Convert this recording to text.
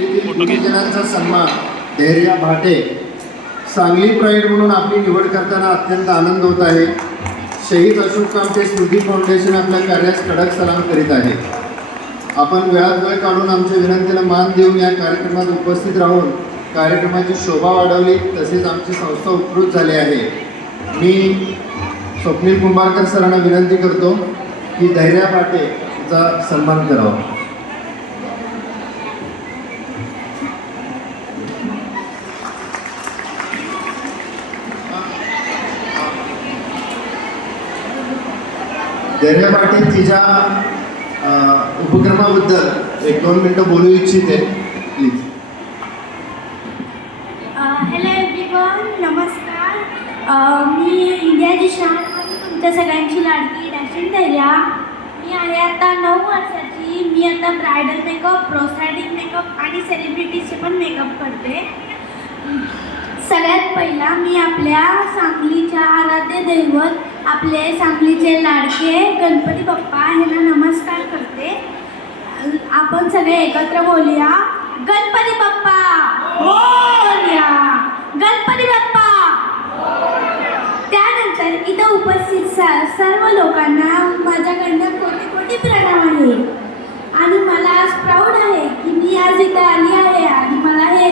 सांगलीतील गुरुजनांचा सन्मान धैर्या भाटे सांगली प्राईड म्हणून आपली निवड करताना अत्यंत आनंद होत आहे. शहीद अशोक कामटे स्मृती फाउंडेशन आपल्या कार्यास कडक सलाम करीत आहे. आपण वेळात वेळ काढून आमच्या विनंतीला मान देऊन या कार्यक्रमात उपस्थित राहून कार्यक्रमाची शोभा वाढवली, तसेच आमची संस्था उत्कृष्ट झाली आहे. मी स्वप्नील कुंभारकर सरांना विनंती करतो की धैर्या भाटेचा सन्मान करावा. धैर्या पाटील तिच्या उपक्रमाबद्दल 1-2 मिनटं बोलू इच्छिते, प्लीज. हॅलो एव्हरीवन, नमस्कार. मी इंडियाची शान आणि तुमच्या सगळ्यांची लाडकी डॅशिंग धैर्या. मी आहे आता 9 वर्षाची. मी आता ब्रायडल मेकअप, प्रोस्टॅटिक मेकअप आणि सेलिब्रिटीचे पण मेकअप करते. सगळ्यात पहिला मी आपल्या सांगलीच्या आराध्य दैवत, आपले सांगलीचे लाडके गणपती बाप्पा यांना नमस्कार करते. आपण सगळे एकत्र बोलूया, गणपती बाप्पा मोरया, गणपती बाप्पा. त्यानंतर इथं उपस्थित सर्व लोकांना माझ्याकडनं कोटी कोटी प्रणाम आहे. आणि मला आज प्राऊड आहे की मी आज इथं आली आहे आणि मला हे